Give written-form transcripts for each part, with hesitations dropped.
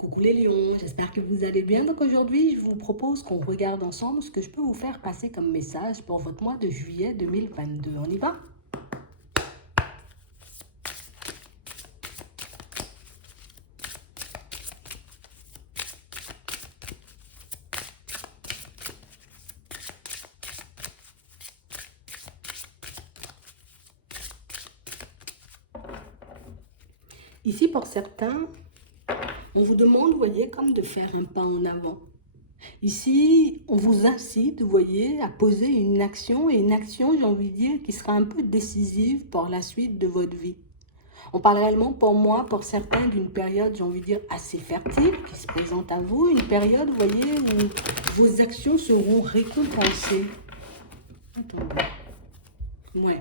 Coucou les lions, j'espère que vous allez bien. Donc aujourd'hui, je vous propose qu'on regarde ensemble ce que je peux vous faire passer comme message pour votre mois de juillet 2022. On y va? Ici, pour certains, on vous demande, vous voyez, comme de faire un pas en avant. Ici, on vous incite, vous voyez, à poser une action, et une action, j'ai envie de dire, qui sera un peu décisive pour la suite de votre vie. On parle réellement pour moi, pour certains, d'une période, j'ai envie de dire, assez fertile qui se présente à vous. Une période, vous voyez, où vos actions seront récompensées. Attendez. Ouais.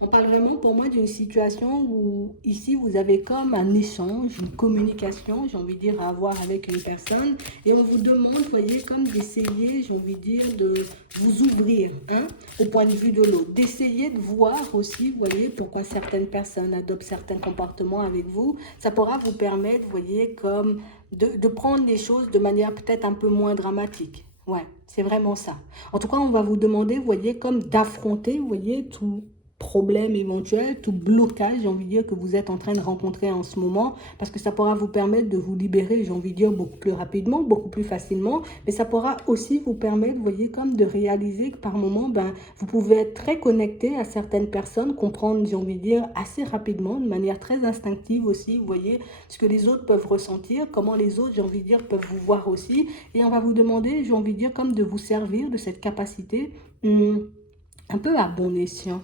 On parle vraiment pour moi d'une situation où ici vous avez comme un échange, une communication, j'ai envie de dire, à avoir avec une personne et on vous demande, vous voyez, comme d'essayer, j'ai envie de dire, de vous ouvrir hein, au point de vue de l'autre, d'essayer de voir aussi, vous voyez, pourquoi certaines personnes adoptent certains comportements avec vous. Ça pourra vous permettre, vous voyez, comme de prendre les choses de manière peut-être un peu moins dramatique. Ouais, c'est vraiment ça. En tout cas, on va vous demander, vous voyez, comme d'affronter, vous voyez, tout problème éventuel, tout blocage, j'ai envie de dire, que vous êtes en train de rencontrer en ce moment, parce que ça pourra vous permettre de vous libérer, j'ai envie de dire, beaucoup plus rapidement, beaucoup plus facilement, mais ça pourra aussi vous permettre, vous voyez, comme de réaliser que par moment, ben, vous pouvez être très connecté à certaines personnes, comprendre, j'ai envie de dire, assez rapidement, de manière très instinctive aussi, vous voyez, ce que les autres peuvent ressentir, comment les autres, j'ai envie de dire, peuvent vous voir aussi, et on va vous demander, j'ai envie de dire, comme de vous servir de cette capacité, un peu à bon escient.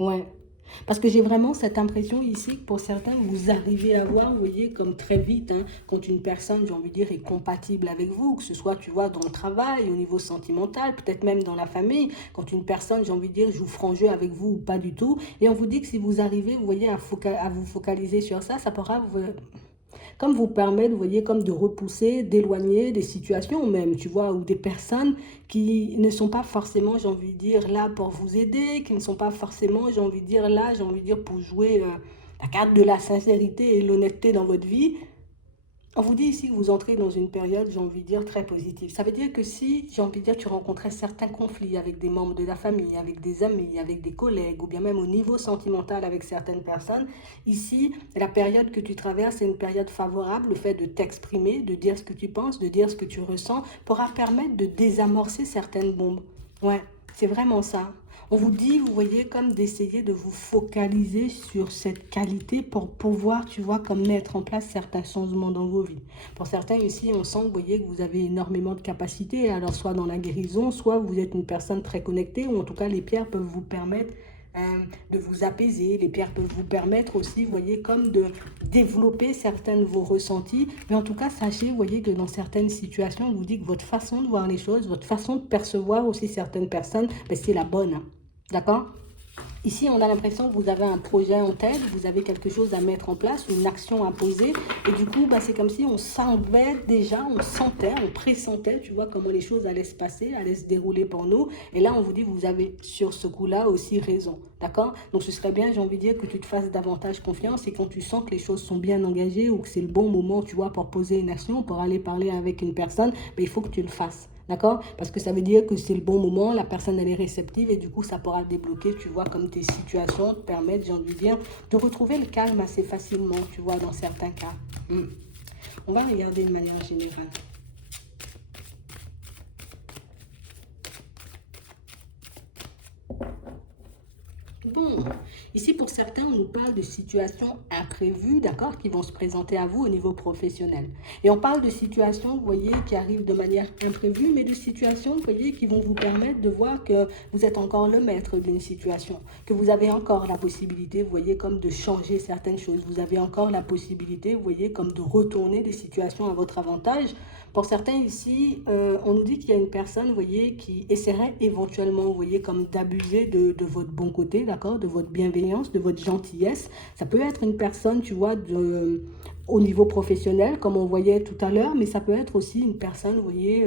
Ouais. Parce que j'ai vraiment cette impression ici que pour certains, vous arrivez à voir, vous voyez, comme très vite, hein, quand une personne, j'ai envie de dire, est compatible avec vous, que ce soit, tu vois, dans le travail, au niveau sentimental, peut-être même dans la famille, quand une personne, j'ai envie de dire, joue franc jeu avec vous ou pas du tout, et on vous dit que si vous arrivez, vous voyez, à vous focaliser sur ça, ça pourra comme vous permettre, vous voyez, comme de repousser, d'éloigner des situations même, tu vois, ou des personnes qui ne sont pas forcément, j'ai envie de dire, là pour vous aider, qui ne sont pas forcément, j'ai envie de dire, là, j'ai envie de dire, pour jouer la carte de la sincérité et l'honnêteté dans votre vie. On vous dit ici que vous entrez dans une période, j'ai envie de dire, très positive. Ça veut dire que si, j'ai envie de dire, tu rencontrais certains conflits avec des membres de la famille, avec des amis, avec des collègues, ou bien même au niveau sentimental avec certaines personnes, ici, la période que tu traverses est une période favorable. Le fait de t'exprimer, de dire ce que tu penses, de dire ce que tu ressens, pourra permettre de désamorcer certaines bombes. Ouais, c'est vraiment ça. On vous dit, vous voyez, comme d'essayer de vous focaliser sur cette qualité pour pouvoir, tu vois, comme mettre en place certains changements dans vos vies. Pour certains ici, on sent, vous voyez, que vous avez énormément de capacités, alors soit dans la guérison, soit vous êtes une personne très connectée, ou en tout cas, les pierres peuvent vous permettre de vous apaiser. Les pierres peuvent vous permettre aussi, vous voyez, comme de développer certains de vos ressentis. Mais en tout cas, sachez, vous voyez, que dans certaines situations, on vous dit que votre façon de voir les choses, votre façon de percevoir aussi certaines personnes, ben, c'est la bonne. D'accord? Ici, on a l'impression que vous avez un projet en tête, vous avez quelque chose à mettre en place, une action à poser. Et du coup, bah, c'est comme si on savait déjà, on sentait, on pressentait, tu vois, comment les choses allaient se passer, allaient se dérouler pour nous. Et là, on vous dit, vous avez sur ce coup-là aussi raison. D'accord? Donc, ce serait bien, j'ai envie de dire, que tu te fasses davantage confiance. Et quand tu sens que les choses sont bien engagées ou que c'est le bon moment, tu vois, pour poser une action, pour aller parler avec une personne, bah, il faut que tu le fasses. D'accord? Parce que ça veut dire que c'est le bon moment, la personne elle est réceptive et du coup ça pourra débloquer, tu vois, comme tes situations te permettent, j'ai envie de dire, de retrouver le calme assez facilement, tu vois, dans certains cas. On va regarder de manière générale. Bon, ici pour certains, on nous parle de situations imprévues, d'accord, qui vont se présenter à vous au niveau professionnel. Et on parle de situations, vous voyez, qui arrivent de manière imprévue, mais de situations, vous voyez, qui vont vous permettre de voir que vous êtes encore le maître d'une situation, que vous avez encore la possibilité, vous voyez, comme de changer certaines choses. Vous avez encore la possibilité, vous voyez, comme de retourner des situations à votre avantage. Pour certains ici, on nous dit qu'il y a une personne, vous voyez, qui essaierait éventuellement, vous voyez, comme d'abuser de votre bon côté, d'accord, de votre bienveillance, de votre gentillesse. Ça peut être une personne, tu vois, au niveau professionnel, comme on voyait tout à l'heure, mais ça peut être aussi une personne, vous voyez,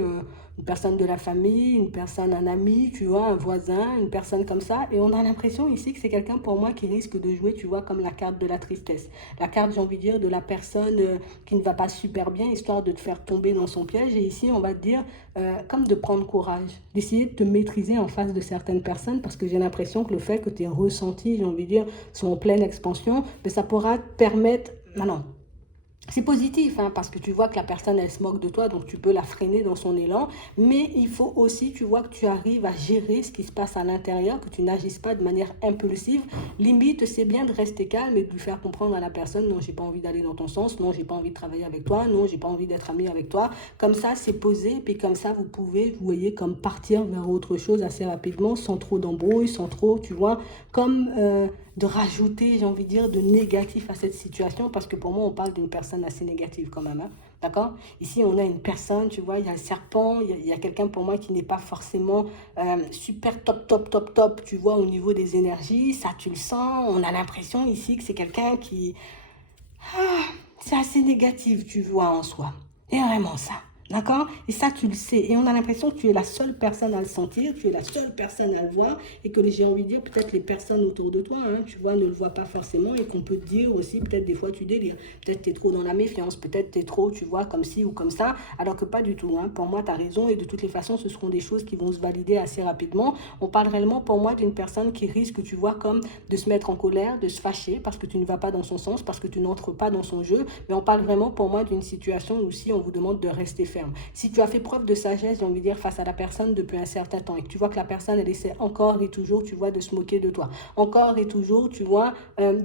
une personne de la famille, une personne, un ami, tu vois, un voisin, une personne comme ça. Et on a l'impression ici que c'est quelqu'un pour moi qui risque de jouer, tu vois, comme la carte de la tristesse. La carte, j'ai envie de dire, de la personne qui ne va pas super bien, histoire de te faire tomber dans son piège. Et ici, on va te dire, comme de prendre courage, d'essayer de te maîtriser en face de certaines personnes, parce que j'ai l'impression que le fait que tes ressentis, j'ai envie de dire, sont en pleine expansion, mais ça pourra te permettre... Non, c'est positif, hein, parce que tu vois que la personne, elle se moque de toi, donc tu peux la freiner dans son élan. Mais il faut aussi, tu vois, que tu arrives à gérer ce qui se passe à l'intérieur, que tu n'agisses pas de manière impulsive. Limite, c'est bien de rester calme et de lui faire comprendre à la personne, non, j'ai pas envie d'aller dans ton sens, non, j'ai pas envie de travailler avec toi, non, j'ai pas envie d'être ami avec toi. Comme ça, c'est posé, puis comme ça, vous pouvez, vous voyez, comme partir vers autre chose assez rapidement, sans trop d'embrouille, sans trop, tu vois, comme... de rajouter, j'ai envie de dire, de négatif à cette situation, parce que pour moi, on parle d'une personne assez négative quand même, hein, d'accord? Ici, on a une personne, tu vois, il y a un serpent, il y a quelqu'un pour moi qui n'est pas forcément super top, top, top, top, tu vois, au niveau des énergies, ça, tu le sens, on a l'impression ici que c'est quelqu'un qui... Ah, c'est assez négatif, tu vois, en soi. Et vraiment ça. D'accord? Et ça, tu le sais. Et on a l'impression que tu es la seule personne à le sentir, tu es la seule personne à le voir, et que j'ai envie de dire, peut-être les personnes autour de toi, hein, tu vois, ne le voient pas forcément, et qu'on peut te dire aussi, peut-être des fois tu délires. Peut-être tu es trop dans la méfiance, peut-être tu es trop, tu vois, comme ci ou comme ça, alors que pas du tout. Hein. Pour moi, tu as raison, et de toutes les façons, ce seront des choses qui vont se valider assez rapidement. On parle réellement, pour moi, d'une personne qui risque, tu vois, comme de se mettre en colère, de se fâcher, parce que tu ne vas pas dans son sens, parce que tu n'entres pas dans son jeu, mais on parle vraiment, pour moi, d'une situation où si on vous demande de rester ferme. Si tu as fait preuve de sagesse, j'ai envie de dire, face à la personne depuis un certain temps et que tu vois que la personne, elle essaie encore et toujours, tu vois, de se moquer de toi. Encore et toujours, tu vois,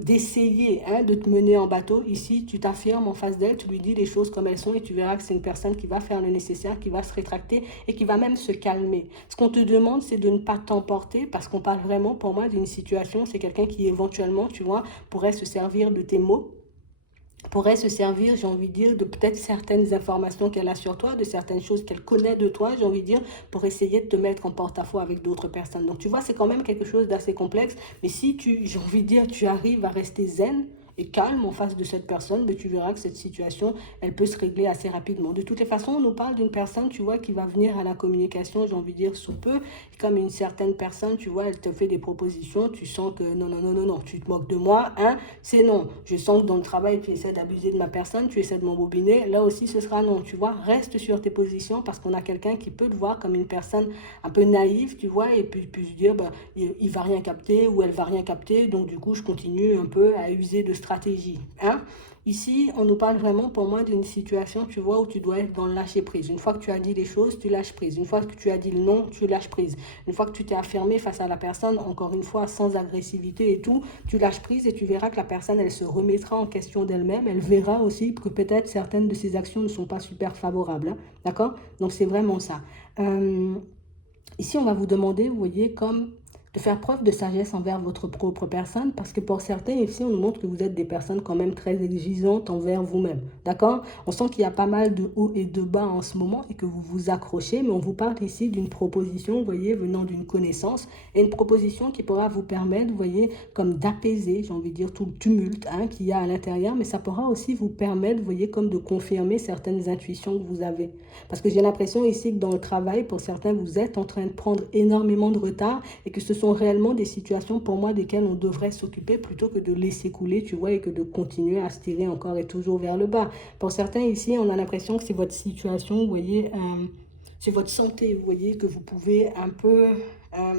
d'essayer de te mener en bateau. Ici, tu t'affirmes en face d'elle, tu lui dis les choses comme elles sont et tu verras que c'est une personne qui va faire le nécessaire, qui va se rétracter et qui va même se calmer. Ce qu'on te demande, c'est de ne pas t'emporter parce qu'on parle vraiment, pour moi, d'une situation, c'est quelqu'un qui éventuellement, tu vois, pourrait se servir de tes mots, pourrait se servir, j'ai envie de dire, de peut-être certaines informations qu'elle a sur toi, de certaines choses qu'elle connaît de toi, j'ai envie de dire, pour essayer de te mettre en porte-à-faux avec d'autres personnes. Donc tu vois, c'est quand même quelque chose d'assez complexe, mais si tu, j'ai envie de dire, tu arrives à rester zen et calme en face de cette personne, mais tu verras que cette situation, elle peut se régler assez rapidement. De toutes les façons, on nous parle d'une personne, tu vois, qui va venir à la communication, j'ai envie de dire, sous peu. Comme une certaine personne, tu vois, elle te fait des propositions, tu sens que non, non, non, non, non, tu te moques de moi, hein, c'est non. Je sens que dans le travail, tu essaies d'abuser de ma personne, tu essaies de m'embobiner, là aussi, ce sera non, tu vois. Reste sur tes positions parce qu'on a quelqu'un qui peut te voir comme une personne un peu naïve, tu vois, et puis se dire, bah, il va rien capter ou elle va rien capter, donc du coup, je continue un peu à user de stratégie. Hein? Ici, on nous parle vraiment pour moi d'une situation, tu vois, où tu dois être dans le lâcher prise. Une fois que tu as dit les choses, tu lâches prise. Une fois que tu as dit le non, tu lâches prise. Une fois que tu t'es affirmé face à la personne, encore une fois, sans agressivité et tout, tu lâches prise et tu verras que la personne, elle se remettra en question d'elle-même. Elle verra aussi que peut-être certaines de ses actions ne sont pas super favorables. Hein, d'accord? Donc, c'est vraiment ça. Ici, on va vous demander, vous voyez, comme de faire preuve de sagesse envers votre propre personne, parce que pour certains, ici, on nous montre que vous êtes des personnes quand même très exigeantes envers vous-même, d'accord? On sent qu'il y a pas mal de hauts et de bas en ce moment et que vous vous accrochez, mais on vous parle ici d'une proposition, vous voyez, venant d'une connaissance, et une proposition qui pourra vous permettre, vous voyez, comme d'apaiser, j'ai envie de dire, tout le tumulte qu'il y a à l'intérieur, mais ça pourra aussi vous permettre, vous voyez, comme de confirmer certaines intuitions que vous avez. Parce que j'ai l'impression ici que dans le travail, pour certains, vous êtes en train de prendre énormément de retard et que ce sont réellement des situations pour moi desquelles on devrait s'occuper plutôt que de laisser couler, tu vois, et que de continuer à se tirer encore et toujours vers le bas. Pour certains ici, on a l'impression que c'est votre situation, vous voyez, c'est votre santé, vous voyez, que vous pouvez un peu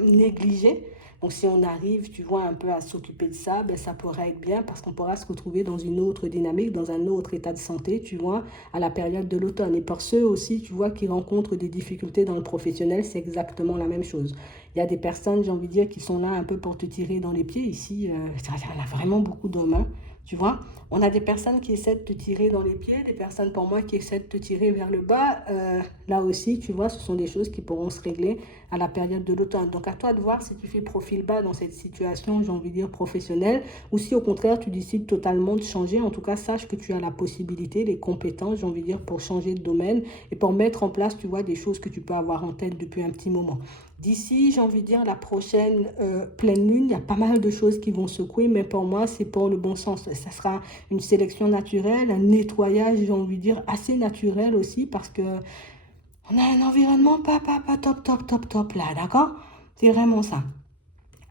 négliger. Donc si on arrive, tu vois, un peu à s'occuper de ça, ben, ça pourrait être bien parce qu'on pourra se retrouver dans une autre dynamique, dans un autre état de santé, tu vois, à la période de l'automne. Et pour ceux aussi, tu vois, qui rencontrent des difficultés dans le professionnel, c'est exactement la même chose. Il y a des personnes, j'ai envie de dire, qui sont là un peu pour te tirer dans les pieds. Ici, il y en a vraiment beaucoup d'hommes, hein, tu vois. On a des personnes qui essaient de te tirer dans les pieds, des personnes pour moi qui essaient de te tirer vers le bas. Là aussi, tu vois, ce sont des choses qui pourront se régler à la période de l'automne. Donc à toi de voir si tu fais profil bas dans cette situation, j'ai envie de dire professionnelle, ou si au contraire tu décides totalement de changer. En tout cas, sache que tu as la possibilité, les compétences, j'ai envie de dire, pour changer de domaine et pour mettre en place, tu vois, des choses que tu peux avoir en tête depuis un petit moment. D'ici, j'ai envie de dire, la prochaine pleine lune, il y a pas mal de choses qui vont secouer, mais pour moi, c'est pour le bon sens. Ça sera une sélection naturelle, un nettoyage, j'ai envie de dire, assez naturel aussi, parce que On a un environnement pas top, top, top, top là, d'accord? C'est vraiment ça.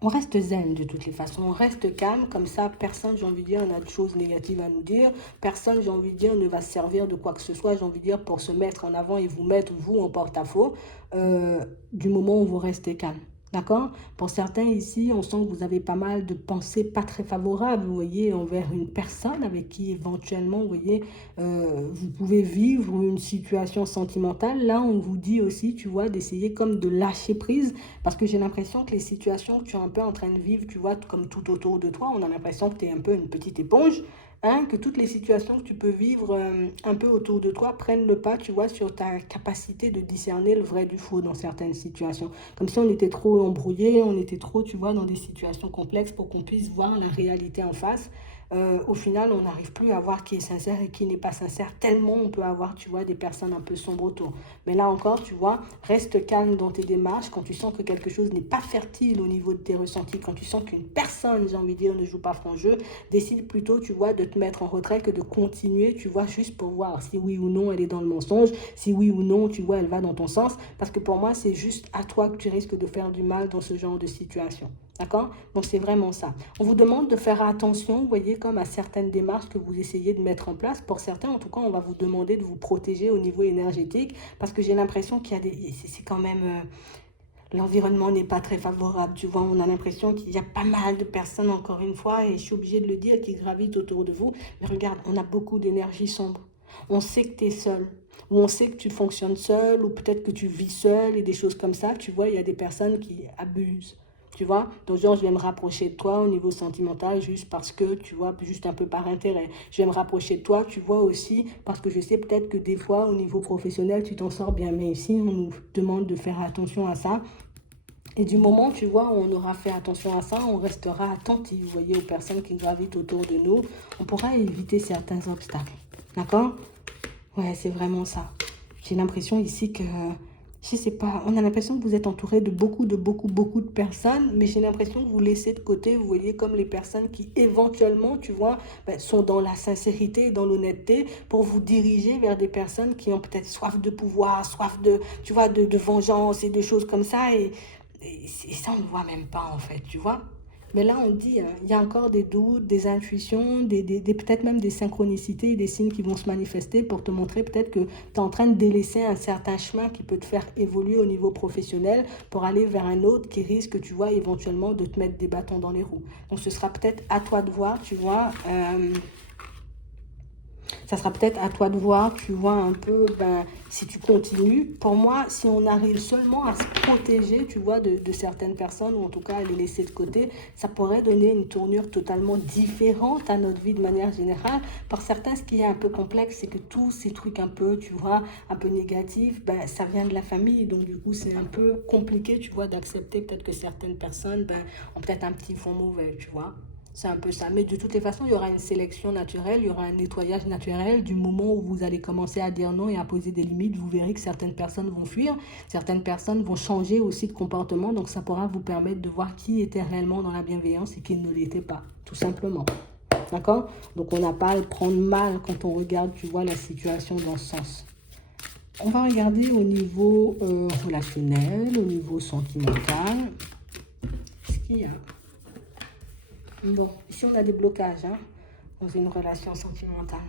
On reste zen de toutes les façons, on reste calme, comme ça personne, j'ai envie de dire, n'a de choses négatives à nous dire, personne, j'ai envie de dire, ne va se servir de quoi que ce soit, j'ai envie de dire, pour se mettre en avant et vous mettre, vous, en porte-à-faux, du moment où vous restez calme. D'accord? Pour certains ici, on sent que vous avez pas mal de pensées pas très favorables, vous voyez, envers une personne avec qui éventuellement, vous voyez, vous pouvez vivre une situation sentimentale. Là, on vous dit aussi, tu vois, d'essayer comme de lâcher prise parce que j'ai l'impression que les situations que tu es un peu en train de vivre, tu vois, comme tout autour de toi, on a l'impression que tu es un peu une petite éponge, hein, que toutes les situations que tu peux vivre un peu autour de toi prennent le pas, tu vois, sur ta capacité de discerner le vrai du faux dans certaines situations. Comme si on était trop embrouillé, on était trop, tu vois, dans des situations complexes pour qu'on puisse voir la réalité en face. Au final, on n'arrive plus à voir qui est sincère et qui n'est pas sincère, tellement on peut avoir, tu vois, des personnes un peu sombres autour. Mais là encore, tu vois, reste calme dans tes démarches. Quand tu sens que quelque chose n'est pas fertile au niveau de tes ressentis, quand tu sens qu'une personne, j'ai envie de dire, ne joue pas franc jeu, décide plutôt, tu vois, de te mettre en retrait que de continuer, tu vois, juste pour voir si oui ou non elle est dans le mensonge, si oui ou non, tu vois, elle va dans ton sens. Parce que pour moi, c'est juste à toi que tu risques de faire du mal dans ce genre de situation. D'accord? Donc, c'est vraiment ça. On vous demande de faire attention, vous voyez, comme à certaines démarches que vous essayez de mettre en place. Pour certains, en tout cas, on va vous demander de vous protéger au niveau énergétique parce que j'ai l'impression qu'il y a des... C'est quand même... l'environnement n'est pas très favorable, tu vois. On a l'impression qu'il y a pas mal de personnes, encore une fois, et je suis obligée de le dire, qui gravitent autour de vous. Mais regarde, on a beaucoup d'énergie sombre. On sait que tu es seul, ou on sait que tu fonctionnes seul, ou peut-être que tu vis seul, et des choses comme ça. Tu vois, il y a des personnes qui abusent. Tu vois, donc genre, je vais me rapprocher de toi au niveau sentimental juste parce que, tu vois, juste un peu par intérêt. Je vais me rapprocher de toi, tu vois, aussi parce que je sais peut-être que des fois, au niveau professionnel, tu t'en sors bien. Mais ici, on nous demande de faire attention à ça. Et du moment, tu vois, où on aura fait attention à ça, on restera attentif, vous voyez, aux personnes qui gravitent autour de nous. On pourra éviter certains obstacles. D'accord? Ouais, c'est vraiment ça. J'ai l'impression ici que, je sais pas, on a l'impression que vous êtes entouré de beaucoup de personnes, mais j'ai l'impression que vous laissez de côté, vous voyez, comme les personnes qui éventuellement, tu vois, ben, sont dans la sincérité et dans l'honnêteté pour vous diriger vers des personnes qui ont peut-être soif de pouvoir, soif de, tu vois, de vengeance et de choses comme ça. Et ça, on ne voit même pas, en fait, tu vois. Mais là, on dit, hein, il y a encore des doutes, des intuitions, peut-être même des synchronicités, des signes qui vont se manifester pour te montrer peut-être que tu es en train de délaisser un certain chemin qui peut te faire évoluer au niveau professionnel pour aller vers un autre qui risque, tu vois, éventuellement de te mettre des bâtons dans les roues. Donc, ce sera peut-être à toi de voir, tu vois. Ça sera peut-être à toi de voir, tu vois, un peu, ben, si tu continues. Pour moi, si on arrive seulement à se protéger, tu vois, de certaines personnes, ou en tout cas à les laisser de côté, ça pourrait donner une tournure totalement différente à notre vie de manière générale. Pour certains, ce qui est un peu complexe, c'est que tous ces trucs un peu, tu vois, un peu négatifs, ben, ça vient de la famille. Donc, du coup, c'est un peu compliqué, tu vois, d'accepter peut-être que certaines personnes, ben, ont peut-être un petit fond mauvais, tu vois. C'est un peu ça. Mais de toutes les façons, il y aura une sélection naturelle, il y aura un nettoyage naturel. Du moment où vous allez commencer à dire non et à poser des limites, vous verrez que certaines personnes vont fuir, certaines personnes vont changer aussi de comportement. Donc ça pourra vous permettre de voir qui était réellement dans la bienveillance et qui ne l'était pas, tout simplement. D'accord? Donc on n'a pas à le prendre mal quand on regarde, tu vois, la situation dans ce sens. On va regarder au niveau relationnel, au niveau sentimental. Ce qu'il y a. Bon, ici on a des blocages hein, dans une relation sentimentale.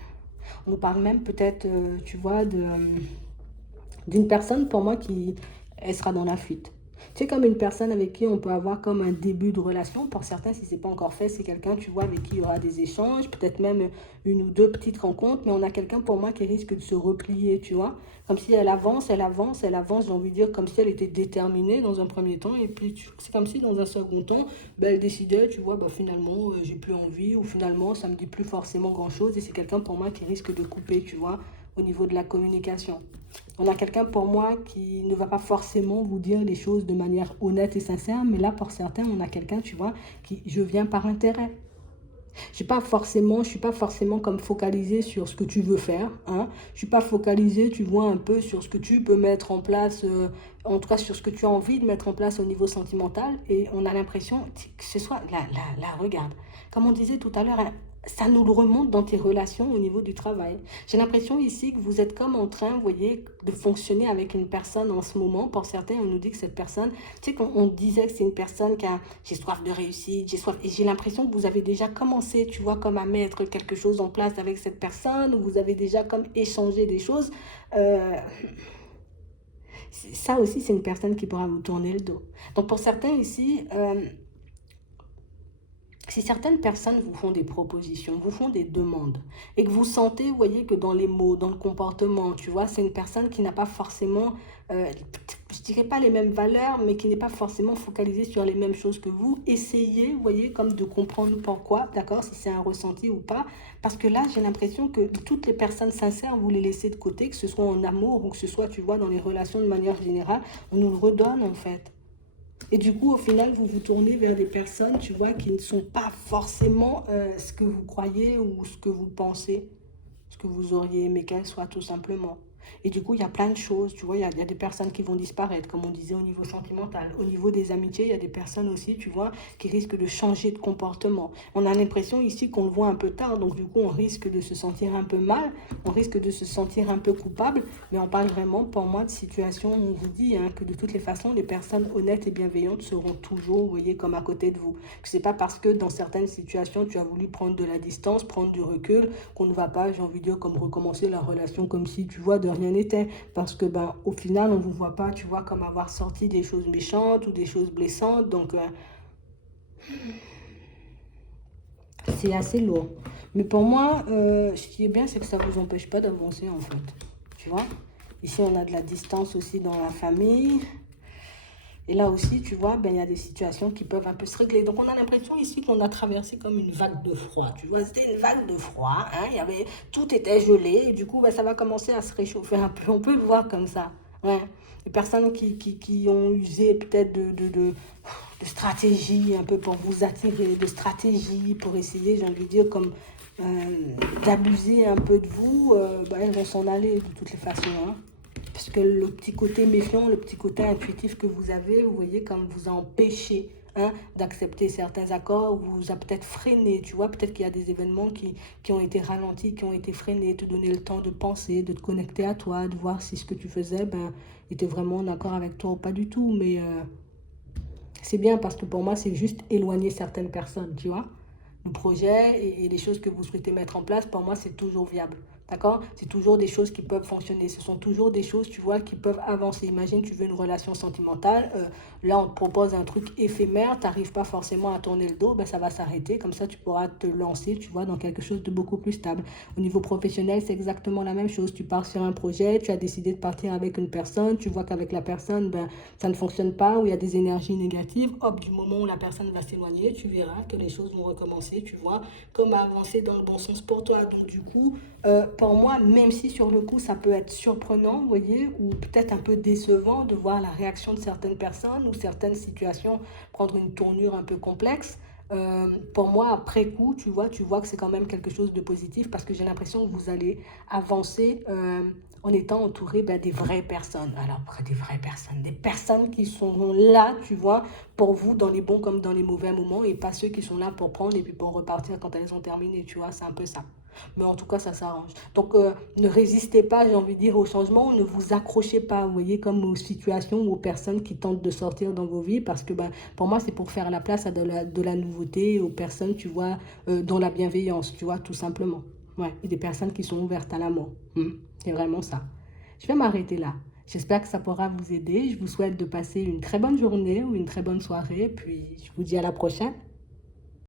On nous parle même peut-être, tu vois, d'une personne pour moi qui elle sera dans la fuite. C'est comme une personne avec qui on peut avoir comme un début de relation. Pour certains, si ce n'est pas encore fait, c'est quelqu'un, tu vois, avec qui il y aura des échanges, peut-être même une ou deux petites rencontres, mais on a quelqu'un pour moi qui risque de se replier, tu vois. Comme si elle avance, elle avance, elle avance, j'ai envie de dire, comme si elle était déterminée dans un premier temps, et puis c'est comme si dans un second temps, ben, elle décidait, tu vois, ben, finalement, j'ai plus envie, ou finalement, ça me dit plus forcément grand-chose, et c'est quelqu'un pour moi qui risque de couper, tu vois, au niveau de la communication. On a quelqu'un pour moi qui ne va pas forcément vous dire les choses de manière honnête et sincère, mais là pour certains, on a quelqu'un, tu vois, qui je viens par intérêt. Je suis pas forcément comme focalisée sur ce que tu veux faire, hein. Je suis pas focalisée, tu vois, un peu sur ce que tu peux mettre en place, en tout cas sur ce que tu as envie de mettre en place au niveau sentimental. Et on a l'impression que ce soit, là, regarde, comme on disait tout à l'heure, hein, ça nous le remonte dans tes relations au niveau du travail. J'ai l'impression ici que vous êtes comme en train, vous voyez, de fonctionner avec une personne en ce moment. Pour certains, on nous dit que cette personne, tu sais, on disait que c'est une personne qui a, j'ai soif de réussite, j'ai soif, et j'ai l'impression que vous avez déjà commencé, tu vois, comme à mettre quelque chose en place avec cette personne, ou vous avez déjà comme échangé des choses. Euh, Ça aussi, c'est une personne qui pourra vous tourner le dos. Donc pour certains ici, si certaines personnes vous font des propositions, vous font des demandes, et que vous sentez, vous voyez, que dans les mots, dans le comportement, tu vois, c'est une personne qui n'a pas forcément, je dirais pas les mêmes valeurs, mais qui n'est pas forcément focalisée sur les mêmes choses que vous, essayez, vous voyez, comme de comprendre pourquoi, d'accord, si c'est un ressenti ou pas, parce que là, j'ai l'impression que toutes les personnes sincères, vous les laissez de côté, que ce soit en amour ou que ce soit, tu vois, dans les relations de manière générale, on nous le redonne en fait. Et du coup, au final, vous vous tournez vers des personnes, tu vois, qui ne sont pas forcément ce que vous croyez ou ce que vous pensez, ce que vous auriez aimé qu'elles soient tout simplement. Et du coup, il y a plein de choses, tu vois, il y a des personnes qui vont disparaître, comme on disait au niveau sentimental. Au niveau des amitiés, il y a des personnes aussi, tu vois, qui risquent de changer de comportement. On a l'impression ici qu'on le voit un peu tard, donc du coup, on risque de se sentir un peu mal, on risque de se sentir un peu coupable, mais on parle vraiment, pour moi, de situations où on vous dit hein, que de toutes les façons, les personnes honnêtes et bienveillantes seront toujours, vous voyez, comme à côté de vous. Que c'est pas parce que dans certaines situations, tu as voulu prendre de la distance, prendre du recul, qu'on ne va pas, j'ai envie de dire, comme recommencer la relation comme si, tu vois, de rien n'était. Parce que, ben, au final, on ne vous voit pas, tu vois, comme avoir sorti des choses méchantes ou des choses blessantes. Donc, c'est assez lourd. Mais pour moi, ce qui est bien, c'est que ça ne vous empêche pas d'avancer, en fait. Tu vois? Ici, on a de la distance aussi dans la famille. Et là aussi, tu vois, ben, il y a des situations qui peuvent un peu se régler. Donc, on a l'impression ici qu'on a traversé comme une vague de froid. Tu vois, c'était une vague de froid. Hein, tout était gelé. Et du coup, ben, ça va commencer à se réchauffer un peu. On peut le voir comme ça. Ouais. Les personnes qui ont usé peut-être de stratégie, un peu pour vous attirer, de stratégie, pour essayer, j'ai envie de dire, comme euh, d'abuser un peu de vous, ben, elles vont s'en aller de toutes les façons. Hein. Parce que le petit côté méfiant, le petit côté intuitif que vous avez, vous voyez, comme vous a empêché hein, d'accepter certains accords, vous a peut-être freiné, tu vois, peut-être qu'il y a des événements qui ont été ralentis, qui ont été freinés, te donner le temps de penser, de te connecter à toi, de voir si ce que tu faisais ben, était vraiment en accord avec toi ou pas du tout. Mais c'est bien parce que pour moi, c'est juste éloigner certaines personnes, tu vois. Le projet et les choses que vous souhaitez mettre en place, pour moi, c'est toujours viable. D'accord? C'est toujours des choses qui peuvent fonctionner. Ce sont toujours des choses, tu vois, qui peuvent avancer. Imagine, tu veux une relation sentimentale. Là, on te propose un truc éphémère. Tu n'arrives pas forcément à tourner le dos. Ben, ça va s'arrêter. Comme ça, tu pourras te lancer, tu vois, dans quelque chose de beaucoup plus stable. Au niveau professionnel, c'est exactement la même chose. Tu pars sur un projet. Tu as décidé de partir avec une personne. Tu vois qu'avec la personne, ben, ça ne fonctionne pas, où il y a des énergies négatives. Hop, du moment où la personne va s'éloigner, tu verras que les choses vont recommencer, tu vois, comme avancer dans le bon sens pour toi. Donc, du coup, pour moi, même si sur le coup ça peut être surprenant, vous voyez, ou peut-être un peu décevant de voir la réaction de certaines personnes ou certaines situations prendre une tournure un peu complexe, pour moi, après coup, tu vois que c'est quand même quelque chose de positif parce que j'ai l'impression que vous allez avancer en étant entouré ben, des vraies personnes. Alors, des personnes qui sont là, tu vois, pour vous dans les bons comme dans les mauvais moments et pas ceux qui sont là pour prendre et puis pour repartir quand elles ont terminé, tu vois, c'est un peu ça. Mais en tout cas, ça s'arrange. Donc, ne résistez pas, j'ai envie de dire, au changement. Ne vous accrochez pas, vous voyez, comme aux situations ou aux personnes qui tentent de sortir dans vos vies. Parce que ben, pour moi, c'est pour faire la place à de la nouveauté, aux personnes, tu vois, dans la bienveillance, tu vois, tout simplement. Ouais, et des personnes qui sont ouvertes à l'amour. C'est vraiment ça. Je vais m'arrêter là. J'espère que ça pourra vous aider. Je vous souhaite de passer une très bonne journée ou une très bonne soirée. Puis, je vous dis à la prochaine.